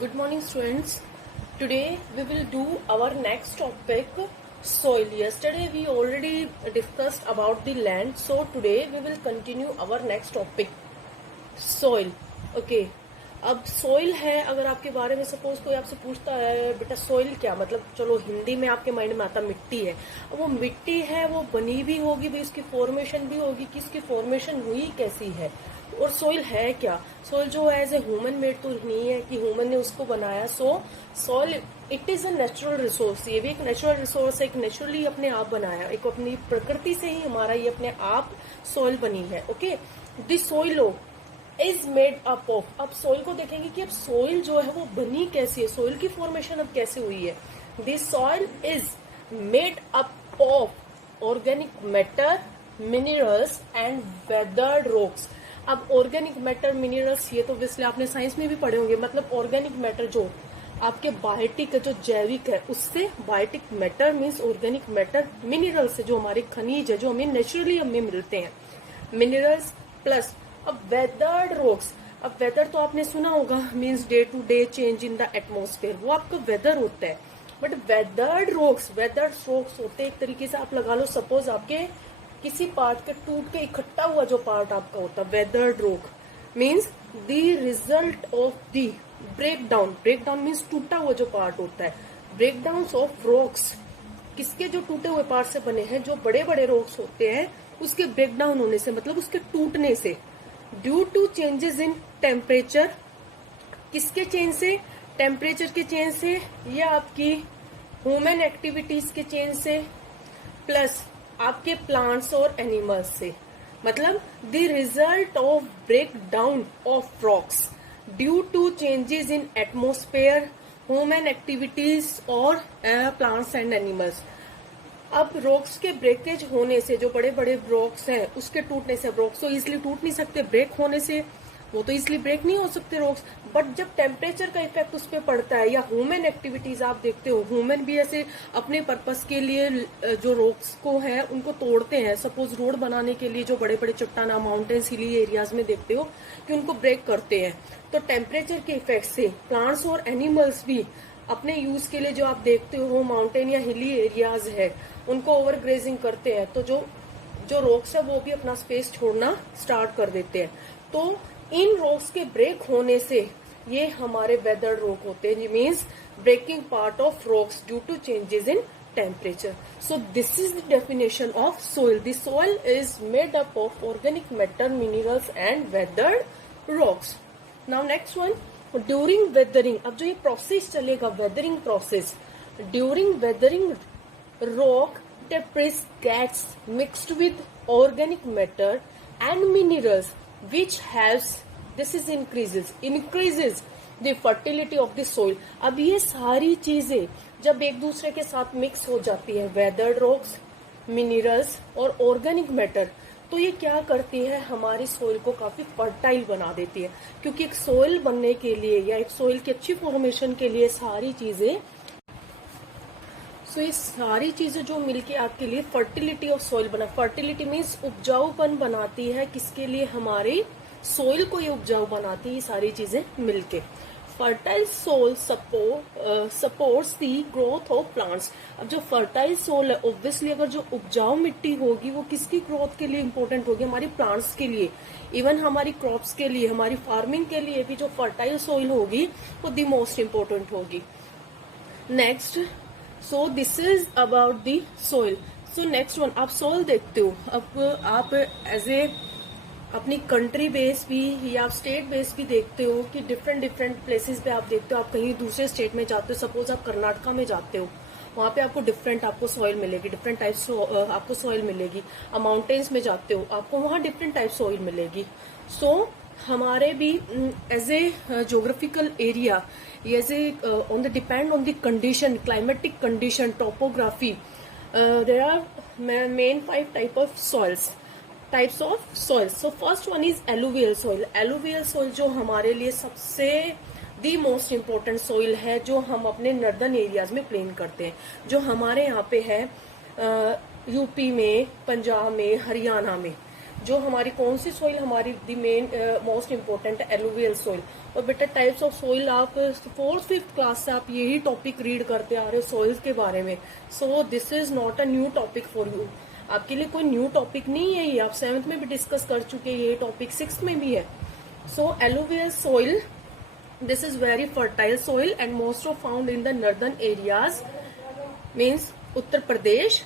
Good morning, students. Today we will do our next topic, soil. Yesterday we already discussed about the land, so today we will continue our next topic, soil. Okay. अब soil है, अगर आपके बारे में suppose कोई आपसे पूछता है बेटा सोइल क्या मतलब, चलो हिंदी में आपके माइंड में आता मिट्टी है। अब वो मिट्टी है, वो बनी भी होगी भी, उसकी फॉर्मेशन भी होगी कि इसकी फॉर्मेशन हुई कैसी है। और सोइल है क्या? सोइल जो है एज ए ह्यूमन मेड तो नहीं है कि ह्यूमन ने उसको बनाया। Soil it is a natural resource. ये भी एक नेचुरल रिसोर्स है, एक नेचुरली अपने आप बनाया, एक अपनी प्रकृति से ही हमारा ये अपने आप सोइल बनी है। Okay, this soil is made up of. अब सोइल को देखेंगे कि अब सोइल जो है वो बनी कैसी है, सोइल की फॉर्मेशन अब कैसे हुई है। This soil is made up of organic matter, minerals and weathered rocks. अब ऑर्गेनिक मैटर, मिनरल्स, ये तो वैसे आपने साइंस में भी पढ़े होंगे। मतलब ऑर्गेनिक मैटर जो आपके बायोटिक जो जैविक है उससे, biotic matter means organic matter, minerals है जो हमारे खनिज है जो हमें नेचुरली हमें मिलते हैं, मिनरल्स प्लस। अब वेदर्ड रॉक्स, अब वेदर तो आपने सुना होगा means day to day change in the atmosphere, वो आपका वेदर होता है। बट वेदर्ड रॉक्स होते हैं एक तरीके से आप लगा लो, सपोज आपके किसी पार्ट के टूट के इकट्ठा हुआ जो पार्ट आपका होता है, weathered rock means the result of the breakdown means टूटा हुआ जो पार्ट होता है, ब्रेकडाउन ऑफ रॉक्स। किसके जो टूटे हुए पार्ट से बने हैं, जो बड़े बड़े रॉक्स होते हैं उसके ब्रेकडाउन होने से, मतलब उसके टूटने से, due to changes in temperature. किसके चेंज से? टेम्परेचर के चेंज से, या आपकी ह्यूमन एक्टिविटीज के चेंज से, प्लस आपके प्लांट्स और एनिमल्स से। मतलब the result of break down of rocks due to changes in atmosphere, human activities और प्लांट्स एंड एनिमल्स। अब रॉक्स के ब्रेकेज होने से, जो बड़े बड़े रॉक्स हैं उसके टूटने से, रॉक्स तो इजिली टूट नहीं सकते, ब्रेक होने से वो तो इजिली ब्रेक नहीं हो सकते रॉक्स। बट जब टेम्परेचर का इफेक्ट उस पर पड़ता है, या ह्यूमन एक्टिविटीज आप देखते हो, ह्यूमन भी ऐसे अपने पर्पस के लिए जो रॉक्स को है उनको तोड़ते हैं। सपोज रोड बनाने के लिए जो बड़े बड़े चट्टाना, माउंटेन्स, हिली एरियाज में देखते हो कि उनको ब्रेक करते हैं। तो टेम्परेचर के इफेक्ट से प्लांट्स और एनिमल्स भी अपने यूज के लिए, जो आप देखते हो माउंटेन या हिली एरियाज है, उनको ओवर ग्रेजिंग करते हैं, तो जो रॉक्स है वो भी अपना स्पेस छोड़ना स्टार्ट कर देते हैं। तो इन रॉक्स के ब्रेक होने से ये हमारे वेदर रॉक होते हैं, means breaking part of rocks due to changes in temperature. So this is the definition of soil. The soil is made up of organic matter, minerals and weathered rocks. Now next one, during weathering. अब जो ये process चलेगा, weathering process, during weathering rock debris gets mixed with organic matter and minerals which helps, this is increases the fertility of the soil. अब ये सारी चीजें जब एक दूसरे के साथ मिक्स हो जाती है, वेदर्ड रॉक्स, मिनरल्स और ऑर्गेनिक मैटर, तो ये क्या करती है, हमारी सोइल को काफी फर्टाइल बना देती है। क्योंकि एक सोइल बनने के लिए या एक सोइल की अच्छी फॉर्मेशन के लिए सारी चीजें, ये सारी चीजें जो मिलके आपके लिए फर्टिलिटी ऑफ सोइल बना, फर्टिलिटी मीन्स उपजाऊपन बनाती है। किसके लिए? हमारी सोइल को ये उपजाऊ बनाती है, ये सारी चीजें मिलके। Fertile soil supports the growth of plants. अब जो फर्टाइल सोल है, ऑब्वियसली अगर जो उपजाऊ मिट्टी होगी वो किसकी ग्रोथ के लिए इंपॉर्टेंट होगी? हमारी प्लांट्स के लिए, इवन हमारी क्रॉप्स के लिए, हमारी फार्मिंग के लिए भी जो फर्टाइल सोइल होगी वो दी मोस्ट इंपॉर्टेंट होगी। Next, so this is about the soil. So next one, आप सोइल देखते हो, अब आप एज ए अपनी कंट्री बेस भी या आप स्टेट बेस भी देखते हो कि डिफरेंट प्लेसेस पे आप देखते हो। आप कहीं दूसरे स्टेट में जाते हो, सपोज आप कर्नाटका में जाते हो, वहां पे आपको डिफरेंट आपको सॉइल मिलेगी, डिफरेंट टाइप्स आपको सॉइल मिलेगी। आप माउंटेन्स में जाते हो, आपको वहां डिफरेंट टाइप सॉइल मिलेगी। सो हमारे भी as a geographical area, as a on the depend on the condition, climatic condition, topography, there are main 5 type of soils, types of soil. So first one is alluvial soil. Alluvial soil जो हमारे लिए सबसे the most important soil है, जो हम अपने northern areas में plane करते हैं, जो हमारे यहाँ पे है यूपी में, पंजाब में, हरियाणा में, जो हमारी कौन सी सॉइल हमारी the main most important alluvial soil. और बेटा टाइप्स ऑफ सॉइल आप 4th-5th क्लास से आप यही टॉपिक रीड करते आ रहे हो सॉइल्स के बारे में। So this is not a new topic for you, आपके लिए कोई न्यू टॉपिक नहीं है ये, आप 7th में भी डिस्कस कर चुके हैं, ये टॉपिक 6th में भी है। So alluvial soil, this is very fertile soil and most of found in the northern areas means Uttar Pradesh,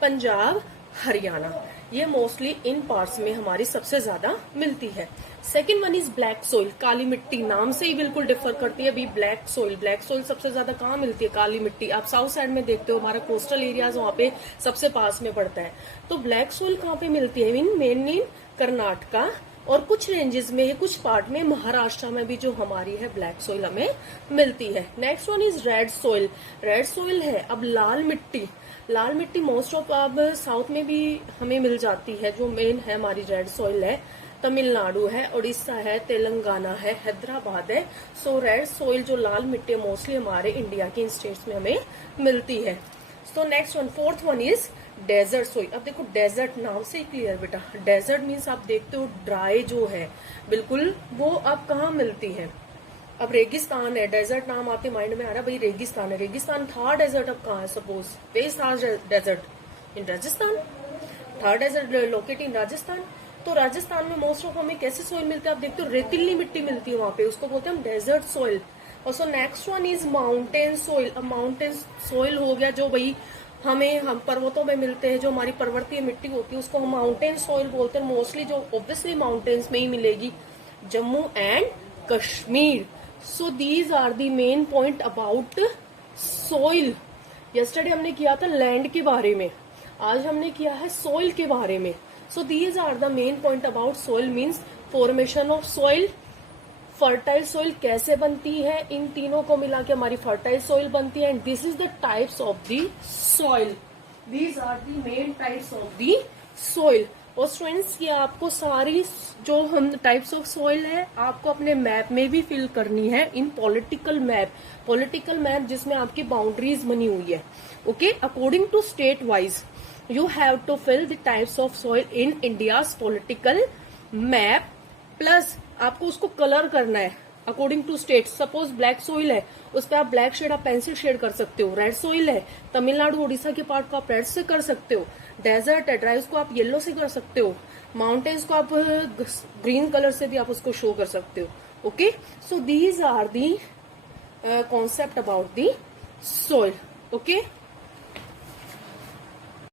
Punjab, Haryana, ये मोस्टली इन पार्ट्स में हमारी सबसे ज्यादा मिलती है। Second one is black soil, काली मिट्टी, नाम से ही बिल्कुल डिफर करती है। अभी ब्लैक सोइल सबसे ज्यादा कहाँ मिलती है? काली मिट्टी। आप साउथ साइड में देखते हो हमारा कोस्टल एरियाज वहाँ पे सबसे पास में पड़ता है। तो ब्लैक सोइल कहाँ पे मिलती है? मेनली कर्नाटका और कुछ रेंजेस में, कुछ पार्ट में महाराष्ट्र में भी जो हमारी है ब्लैक सोइल हमें मिलती है। Next one is red soil. Red soil है अब लाल मिट्टी। लाल मिट्टी मोस्ट ऑफ अब साउथ में भी हमें मिल जाती है। जो मेन है हमारी रेड सोइल है तमिलनाडु है, उड़ीसा है, तेलंगाना है, हैदराबाद है। सो रेड सोइल जो लाल मिट्टी मोस्टली हमारे इंडिया के इन स्टेट्स में हमें मिलती है। So next one, fourth one is desert soil. अब देखो डेजर्ट नाम से ही क्लियर बेटा, डेजर्ट मीन्स आप देखते हो ड्राई जो है बिल्कुल, वो अब कहाँ मिलती है? अब रेगिस्तान है, डेजर्ट नाम आपके माइंड में आ रहा है भाई रेगिस्तान है, रेगिस्तान था, डेजर्ट अब कहाँ है? सपोज वेस्ट था डेजर्ट इन राजस्थान, था डेजर्ट लोकेट इन राजस्थान। तो राजस्थान में मोस्ट ऑफ हमें कैसे सोइल मिलते हैं? आप देखते हो रेतीली मिट्टी मिलती है वहां पे, उसको बोलते हैं हम डेजर्ट सोइल। और सो next one is mountain soil. अब माउंटेन सोइल हो गया जो भाई हम पर्वतों में मिलते हैं, जो हमारी पर्वतीय मिट्टी होती है उसको हम माउंटेन सोइल बोलते हैं। मोस्टली जो ऑब्वियसली माउंटेन्स में ही मिलेगी, Jammu and Kashmir. So these are the main point about soil. Yesterday हमने किया था लैंड के बारे में, आज हमने किया है सोइल के बारे में। So these are the main point about soil means formation of soil, fertile soil कैसे बनती है, इन तीनों को मिला के हमारी फर्टाइल सोइल बनती है। And this is the types of the soil, these are the main types of the soil. और स्टूडेंट्स ये आपको सारी जो हम टाइप्स ऑफ सोइल है आपको अपने मैप में भी फिल करनी है इन पॉलिटिकल मैप जिसमें आपकी बाउंड्रीज बनी हुई है। Okay, according to state wise you have to fill the types of soil in India's political map, plus आपको उसको कलर करना है according to state. Suppose black soil है, उस पर आप ब्लैक शेड आप पेंसिल शेड कर सकते हो। रेड सोइल है, तमिलनाडु उड़ीसा के पार्ट को आप रेड से कर सकते हो। डेजर्ट है, ड्राई, उसको आप येलो से कर सकते हो। माउंटेन्स को आप ग्रीन कलर से भी आप उसको शो कर सकते हो। Okay, so these are the concept about the soil. Okay.